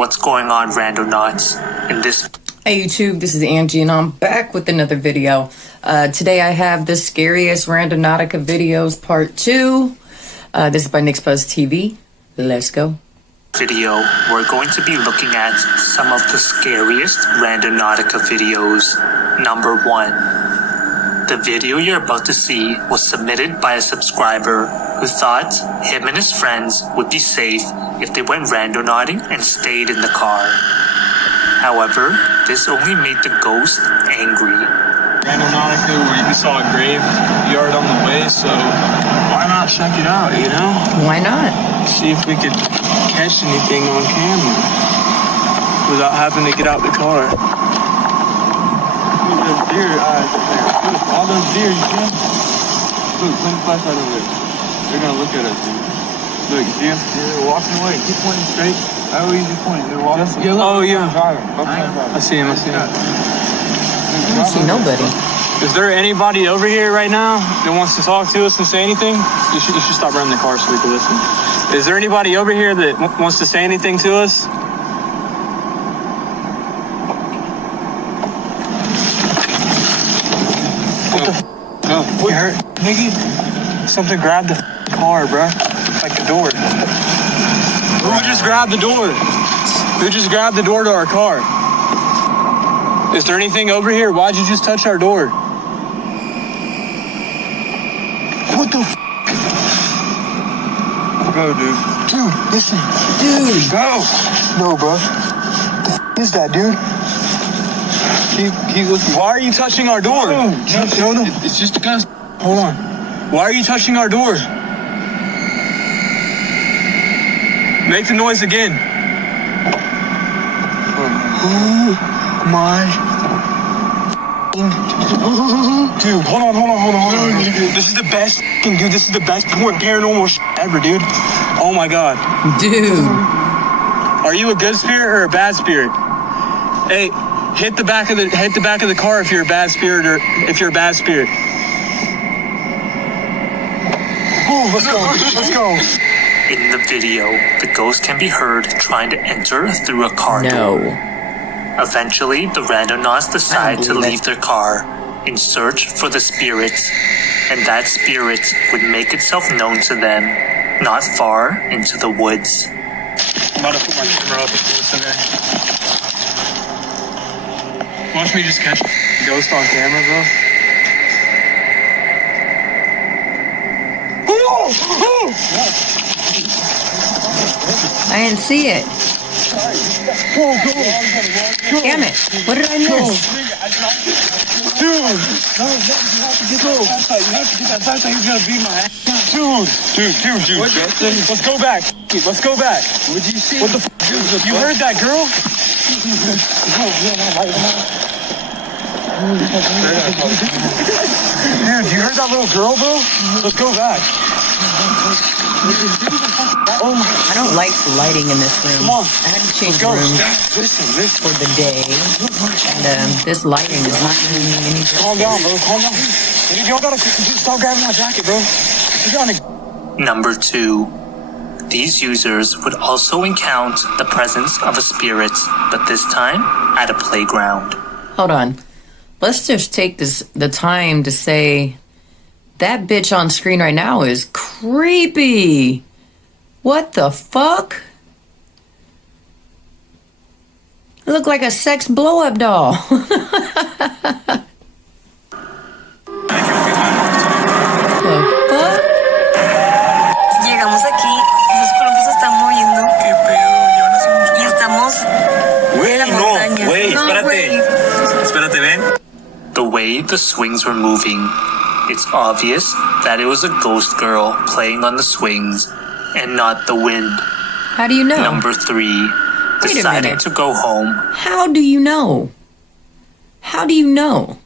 What's going on, Randonauts? In this Hey YouTube, this is Angie and I'm back with another video. Today I have the Scariest Randonautica videos part 2. This is by Nick's Buzz TV. Let's go. video, we're going to be looking at some of the scariest Randonautica videos. Number 1. The video you're about to see was submitted by a subscriber who thought him and his friends would be safe if they went randonauting and stayed in the car. However, this only made the ghost angry. Randonautica, we saw a graveyard on the way, so why not check it out, you know? Why not? See if we could catch anything on camera without having to get out the car. Look at those deer eyes up there. Look, all those deer, you see them? Look, put the flashlight over there. They're gonna look at us, dude. Look, you see them? They're walking away. Keep pointing straight. How easy point? They're walking. Oh, yeah. I see him, I see him. I don't see nobody. Is there anybody over here right now that wants to talk to us and say anything? You should stop running the car so we can listen. Is there anybody over here that wants to say anything to us? What the f***? No. You hurt, nigga? Something grabbed the car, bro. Like the door. Who just grabbed the door? Who just grabbed the door to our car? Is there anything over here? Why'd you just touch our door? What the f***? Go, dude. Dude, listen. Dude. Go. No, bro. The f*** is that, dude? Keep listening. Why are you touching our door? No. It's just a ghost. Hold on. Why are you touching our door? Make the noise again. Oh my. Dude, hold on. This is the best, dude. This is the best paranormal ever, dude. Oh my god. Dude. Are you a good spirit or a bad spirit? Hey, hit the back of the car if you're a bad spirit or if you're a bad spirit. Oh, let's go. In the video, the ghost can be heard trying to enter through a car door. Eventually, the Randonauts decide to leave their car in search for the spirit, and that spirit would make itself known to them not far into the woods. I'm about to put my camera up and close in there. Watch me just catch a ghost on camera, bro. I didn't see it. Damn it. What did I miss? Dude! You have to get that flashlight. He's gonna beat my ass. Dude! Let's go back. What did you see? What the f***? You heard that, girl? Dude, you heard that little girl, bro? Let's go back. I don't like the lighting in this room. Come on. I had to change rooms Listen. for the day. And this lighting is not doing me any good. Calm down, bro. Calm down. You gotta stop grabbing my jacket, bro. Number 2. These users would also encounter the presence of a spirit, but this time at a playground. Hold on. Let's just take the time to say that bitch on screen right now is creepy. What the fuck? It looked like a sex blow-up doll. The fuck? Llegamos aquí, esos colores se están moviendo. ¿Qué pedo? Llevan hace mucho. Y estamos en la montaña. Espérate, ven. The way the swings were moving, it's obvious that it was a ghost girl playing on the swings and not the wind. How do you know? Number 3, deciding to go home. How do you know? How do you know?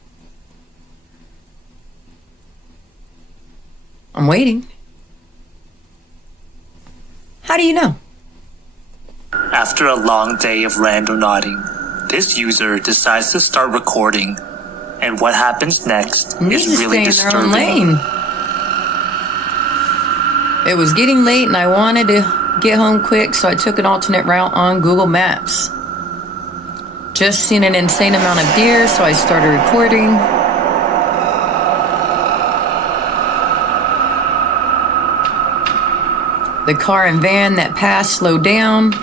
I'm waiting. How do you know? After a long day of randonauting, this user decides to start recording, and what happens next is really stay in their own disturbing. lane. It was getting late and I wanted to get home quick, so I took an alternate route on Google Maps. Just seen an insane amount of deer, so I started recording. The car and van that passed slowed down.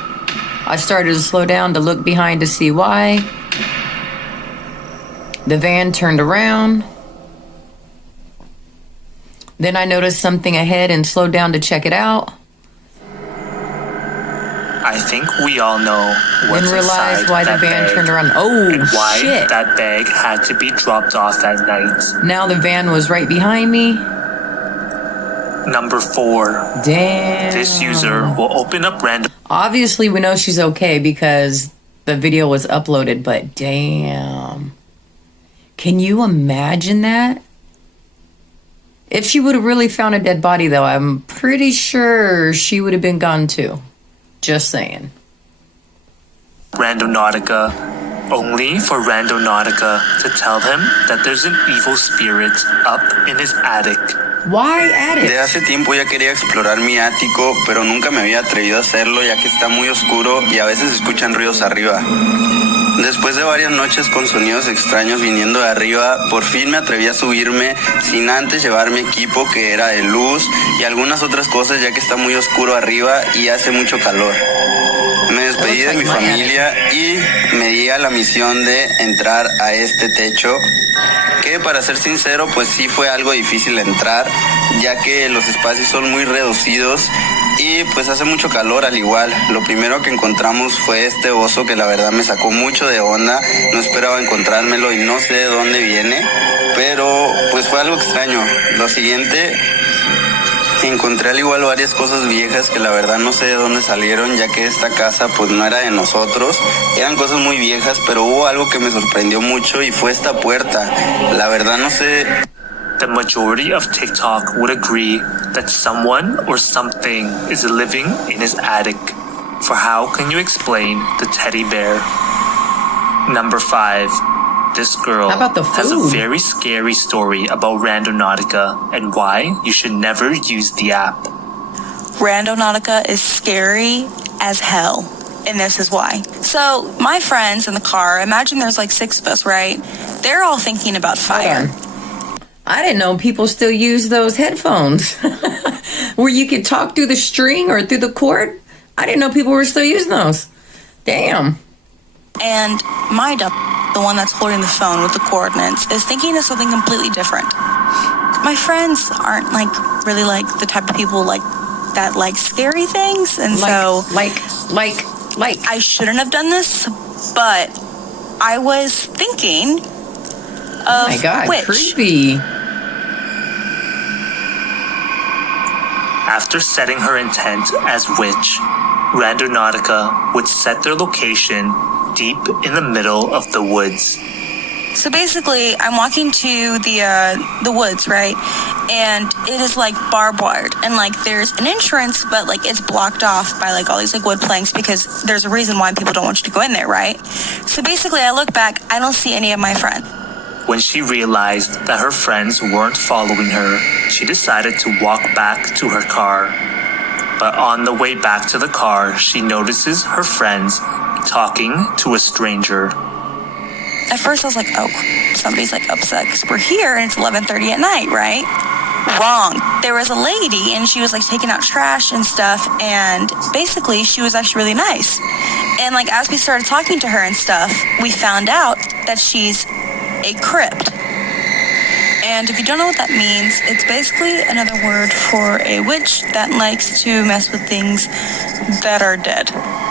I started to slow down to look behind to see why. The van turned around. Then I noticed something ahead and slowed down to check it out. I think we all know what's Then realized inside why the that van bag turned around. Oh, and why shit. that bag had to be dropped off at night. Now the van was right behind me. Number 4. Damn. This user will open up random. Obviously, we know she's okay because the video was uploaded, but damn. Can you imagine that? If she would have really found a dead body, though, I'm pretty sure she would have been gone too. Just saying. Randonautica only for Randonautica to tell him that there's an evil spirit up in his attic. Why attic? De hace tiempo ya quería explorar mi ático, pero nunca me había atrevido a hacerlo ya que está muy oscuro y a veces se escuchan ruidos arriba. Después de varias noches con sonidos extraños viniendo de arriba, por fin me atreví a subirme sin antes llevar mi equipo que era de luz y algunas otras cosas ya que está muy oscuro arriba y hace mucho calor. Me despedí de mi familia y me di a la misión de entrar a este techo, que para ser sincero pues sí fue algo difícil entrar, ya que los espacios son muy reducidos y pues hace mucho calor al igual. Lo primero que encontramos fue este oso que la verdad me sacó mucho de onda, no esperaba encontrármelo y no sé de dónde viene, pero pues fue algo extraño. Lo siguiente, encontré al igual varias cosas viejas que la verdad no sé de dónde salieron, ya que esta casa pues no era de nosotros, eran cosas muy viejas, pero hubo algo que me sorprendió mucho y fue esta puerta. La verdad no sé. The majority of TikTok would agree that someone or something is living in his attic. For how can you explain the teddy bear? Number 5. This girl How about the has a food? very scary story about Randonautica and why you should never use the app. Randonautica is scary as hell. And this is why. So, my friends in the car, imagine there's like 6 of us, right? They're all thinking about fire. Hold on. I didn't know people still use those headphones where you could talk through the string or through the cord. I didn't know people were still using those. Damn. And my dumb, the one that's holding the phone with the coordinates, is thinking of something completely different. My friends aren't like really like the type of people like that like scary things, and so Like. I shouldn't have done this, but I was thinking of Oh my God, which. creepy. After setting her intent as witch, Randonautica would set their location deep in the middle of the woods. So basically, I'm walking to the woods, right? And it is like barbed wired, and like there's an entrance, but like it's blocked off by like all these like wood planks because there's a reason why people don't want you to go in there, right? So basically, I look back, I don't see any of my friends. When she realized that her friends weren't following her, she decided to walk back to her car. But on the way back to the car, she notices her friends talking to a stranger. At first, I was like, oh, somebody's like upset because we're here and it's 11:30 at night, right? Wrong. There was a lady and she was like taking out trash and stuff, and basically she was actually really nice. And like as we started talking to her and stuff, we found out that she's a crypt. And if you don't know what that means, it's basically another word for a witch that likes to mess with things that are dead.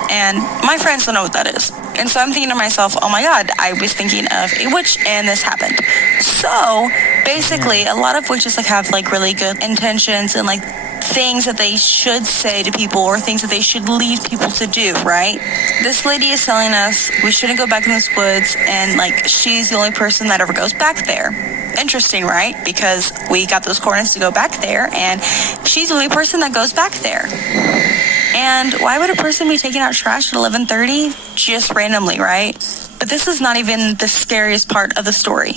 And my friends don't know what that is. And so I'm thinking to myself, oh my God, I was thinking of a witch and this happened. So basically a lot of witches like have like really good intentions and like things that they should say to people or things that they should lead people to do, right? This lady is telling us we shouldn't go back in this woods, and like she's the only person that ever goes back there. Interesting, right? Because we got those coordinates to go back there, and she's the only person that goes back there. And why would a person be taking out trash at 11:30 just randomly, right? But this is not even the scariest part of the story.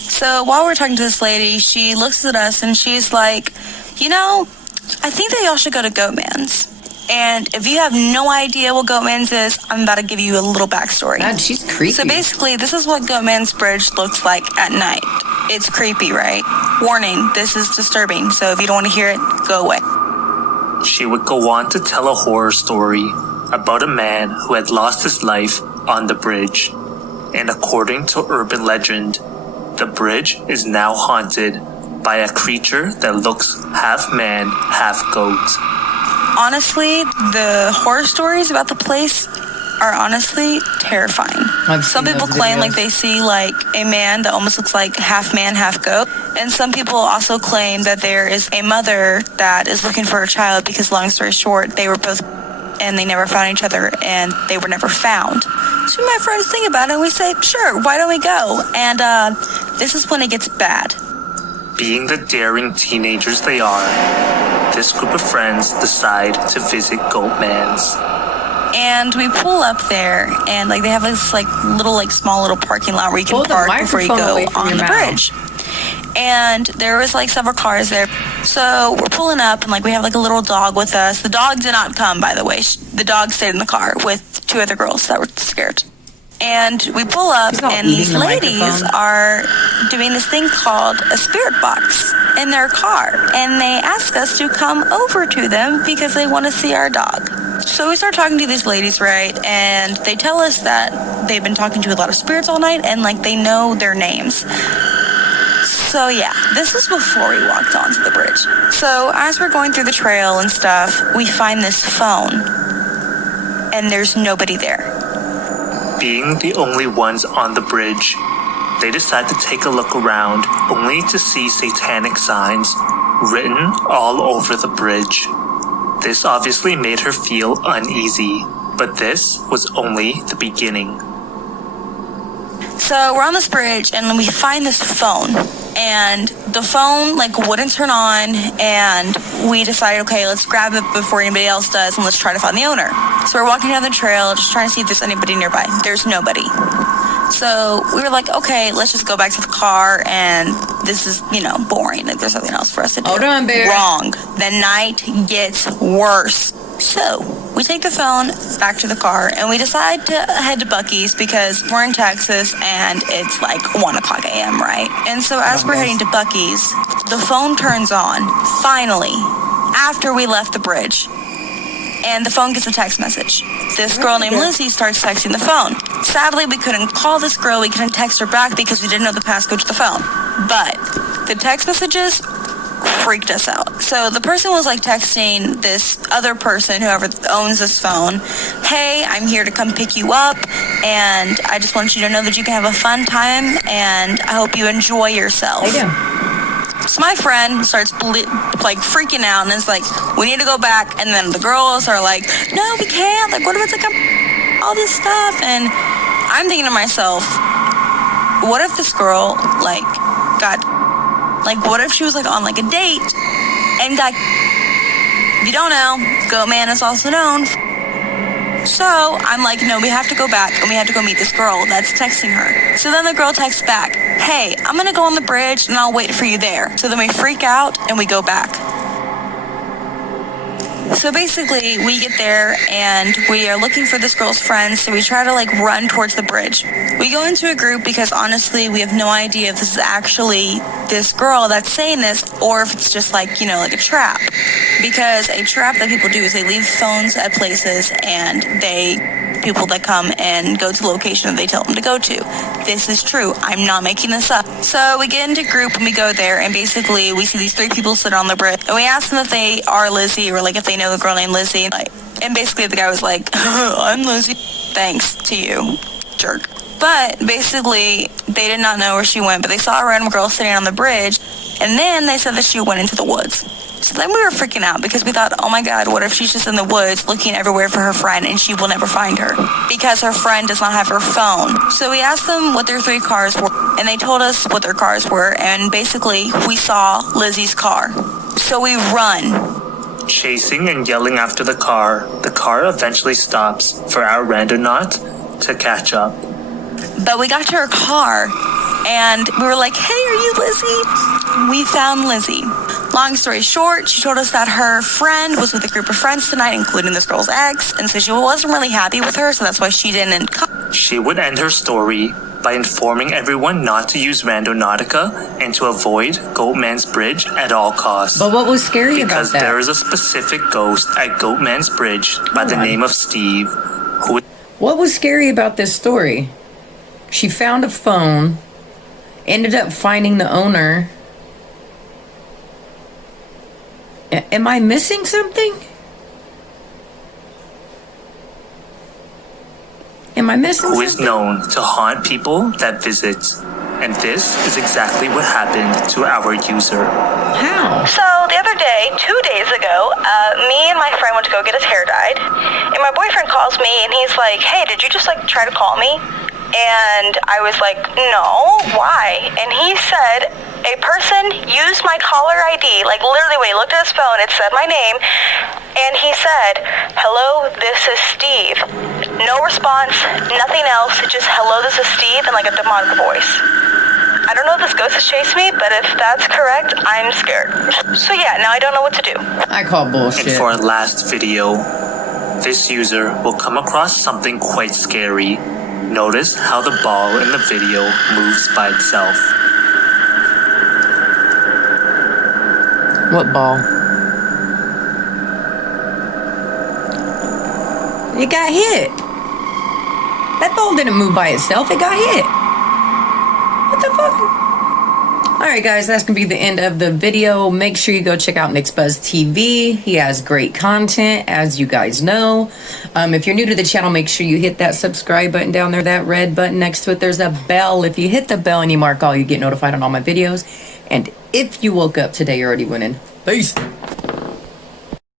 So while we're talking to this lady, she looks at us and she's like, you know, I think that y'all should go to Goat Man's. And if you have no idea what Goatman's is, I'm about to give you a little backstory. God, she's creepy. So basically, this is what Goatman's Bridge looks like at night. It's creepy, right? Warning, this is disturbing, so if you don't want to hear it, go away. She would go on to tell a horror story about a man who had lost his life on the bridge. And according to urban legend, the bridge is now haunted by a creature that looks half man, half goat. Honestly, the horror stories about the place are honestly terrifying. Some people claim like they see like a man that almost looks like half man, half goat. And some people also claim that there is a mother that is looking for a child because, long story short, they were both and they never found each other and they were never found. So my friends think about it and we say, sure, why don't we go? And this is when it gets bad. Being the daring teenagers they are, this group of friends decide to visit Goatman's. And we pull up there, and like they have this like little like small little parking lot where you can park before you go on the bridge. And there was like several cars there. So we're pulling up, and like we have like a little dog with us. The dog did not come, by the way. The dog stayed in the car with two other girls that were scared. And we pull up, and these ladies are doing this thing called a spirit box in their car. And they ask us to come over to them because they want to see our dog. So we start talking to these ladies, right? And they tell us that they've been talking to a lot of spirits all night and like they know their names. So yeah, this was before we walked onto the bridge. So as we're going through the trail and stuff, we find this phone and there's nobody there. Being the only ones on the bridge, they decide to take a look around only to see satanic signs written all over the bridge. This obviously made her feel uneasy, but this was only the beginning. So we're on this bridge and we find this phone, and the phone like wouldn't turn on, and we decided, okay, let's grab it before anybody else does and let's try to find the owner. So we're walking down the trail just trying to see if there's anybody nearby. There's nobody. So we were like, okay, let's just go back to the car, and this is, boring. Like there's nothing else for us to do. Hold on, Bear. Wrong. The night gets worse. So we take the phone back to the car, and we decide to head to Buc-ee's because we're in Texas and it's like 1 o'clock a.m., right? And so as we're heading to Buc-ee's, the phone turns on, finally, after we left the bridge. And the phone gets a text message. This girl named Lizzie starts texting the phone. Sadly, we couldn't call this girl, we couldn't text her back because we didn't know the passcode to the phone. But the text messages freaked us out. So the person was like texting this other person, whoever owns this phone, hey, I'm here to come pick you up, and I just want you to know that you can have a fun time, and I hope you enjoy yourself. So my friend starts freaking out and is like, we need to go back. And then the girls are like, no, we can't. Like, what if it's like all this stuff? And I'm thinking to myself, what if this girl what if she was like on like a date and got, if you don't know, Goatman is also known. So I'm like, no, we have to go back and we have to go meet this girl that's texting her. So then the girl texts back, hey, I'm going to go on the bridge and I'll wait for you there. So then we freak out and we go back. So basically we get there and we are looking for this girl's friends. So we try to run towards the bridge. We go into a group because honestly, we have no idea if this is actually this girl that's saying this or if it's just like a trap. Because a trap that people do is they leave phones at places and people that come and go to the location that they tell them to go to. This is true. I'm not making this up. So we get into a group and we go there, and basically we see these 3 people sit on the bridge, and we ask them if they are Lizzie or if they know the girl named Lizzie. And basically the guy was like, I'm Lizzie. Thanks to you, jerk. But basically they did not know where she went, but they saw a random girl sitting on the bridge, and then they said that she went into the woods. So then we were freaking out because we thought, oh my God, what if she's just in the woods looking everywhere for her friend and she will never find her because her friend does not have her phone. So we asked them what their 3 cars were, and they told us what their cars were, and basically we saw Lizzie's car. So we run. Chasing and yelling after the car eventually stops for our randonaut to catch up. But we got to her car and we were like, hey, are you Lizzie? We found Lizzie. Long story short, she told us that her friend was with a group of friends tonight, including this girl's ex, and so she wasn't really happy with her, so that's why she didn't come. She would end her story by informing everyone not to use Randonautica and to avoid Goatman's Bridge at all costs. But what was scary about Because that? there is a specific ghost at Goatman's Bridge by the name of Steve, who What was scary about this story? She found a phone, ended up finding the owner. Am I missing something? Am I missing who something? is known to haunt people that visit. And this is exactly what happened to our user. How? So the other day, 2 days ago, me and my friend went to go get his hair dyed, and my boyfriend calls me and he's like, "Hey, did you just like try to call me?" And I was like, "No, why?" And he said, "A person used my caller ID, like literally when he looked at his phone, it said my name, and he said, 'Hello, this is Steve.' No response, nothing else, just 'Hello, this is Steve,' and like a demonic voice. I don't know if this ghost has chased me, but if that's correct, I'm scared. So yeah, now I don't know what to do." I call bullshit. And for our last video, this user will come across something quite scary. Notice how the ball in the video moves by itself. What ball? It got hit. That ball didn't move by itself. It got hit. What the fuck? Alright guys, that's going to be the end of the video. Make sure you go check out Nick's Buzz TV. He has great content, as you guys know. If you're new to the channel, make sure you hit that subscribe button down there, that red button next to it. There's a bell. If you hit the bell and you mark all, you get notified on all my videos. And if you woke up today, you're already winning. Peace.